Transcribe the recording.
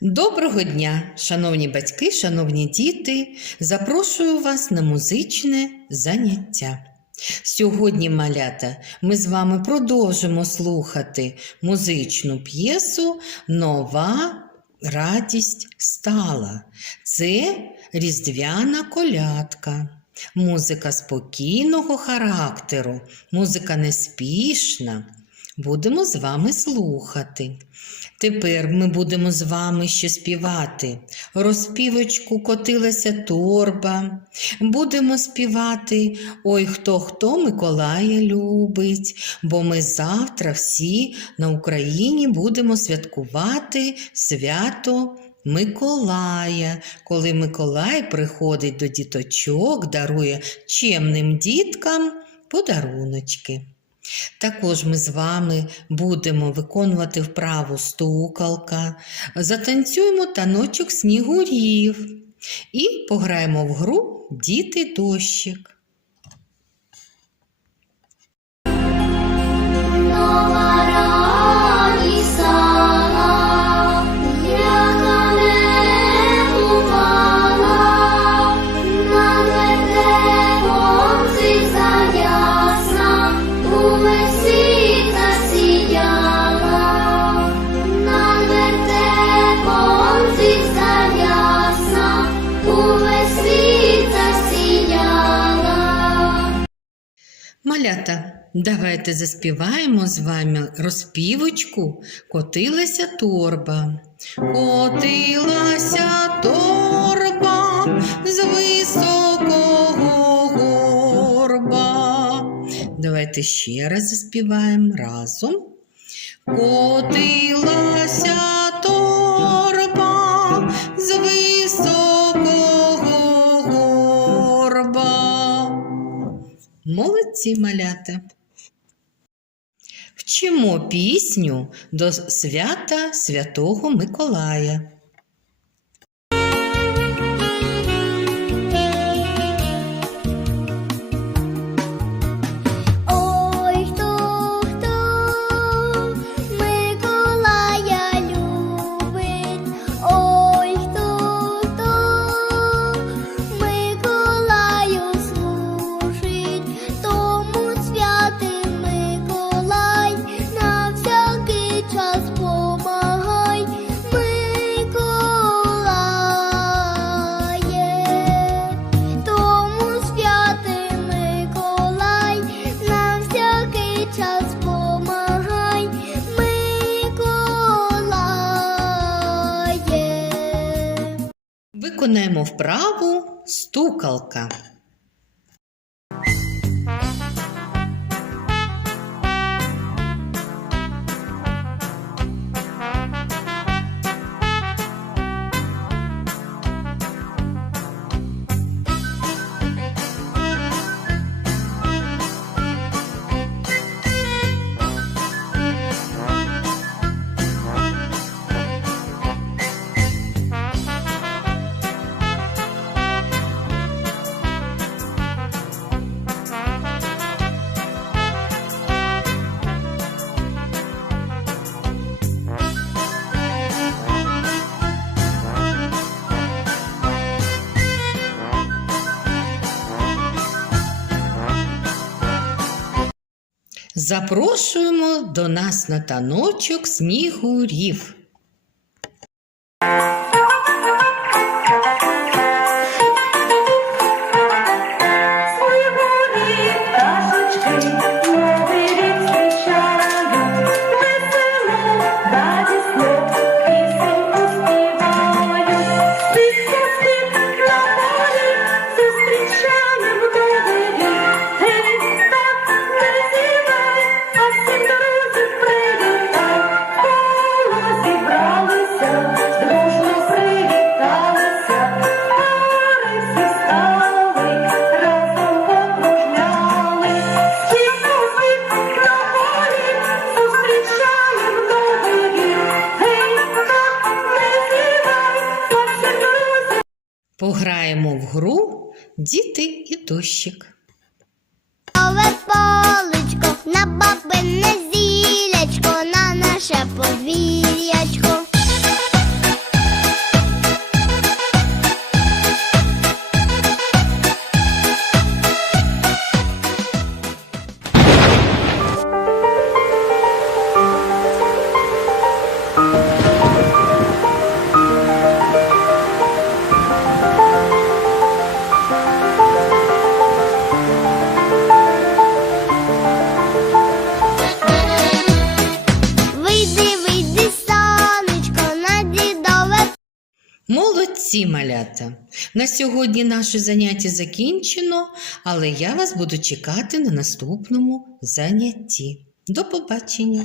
Доброго дня, шановні батьки, шановні діти! Запрошую вас на музичне заняття. Сьогодні, малята, ми з вами продовжимо слухати музичну п'єсу Нова радість стала. Це різдвяна колядка. Музика спокійного характеру, музика неспішна. Будемо з вами слухати. Тепер ми будемо з вами ще співати. Розпівочку котилася торба. Будемо співати Ой хто хто Миколая любить, бо ми завтра всі на Україні будемо святкувати свято Миколая, коли Миколай приходить до діточок, дарує чемним діткам подаруночки. Також ми з вами будемо виконувати вправу стукалка, затанцюємо таночок снігурів і пограємо в гру Діти дощик. Малята, давайте заспіваємо з вами розпівочку Котилася торба. Котилася торба з високого горба. Давайте ще раз заспіваємо разом. Котилася Молодці маляти. Вчимо пісню до свята Святого Миколая. Час помагай, Миколає. Виконаємо вправу стукалка. Запрошуємо до нас на таночок снігурів. Пограємо в гру Діти і дощик. Ове поличко, на бабине зілячко, на наше подвір'ячко. Молодці, малята! На сьогодні наше заняття закінчено, але я вас буду чекати на наступному занятті. До побачення!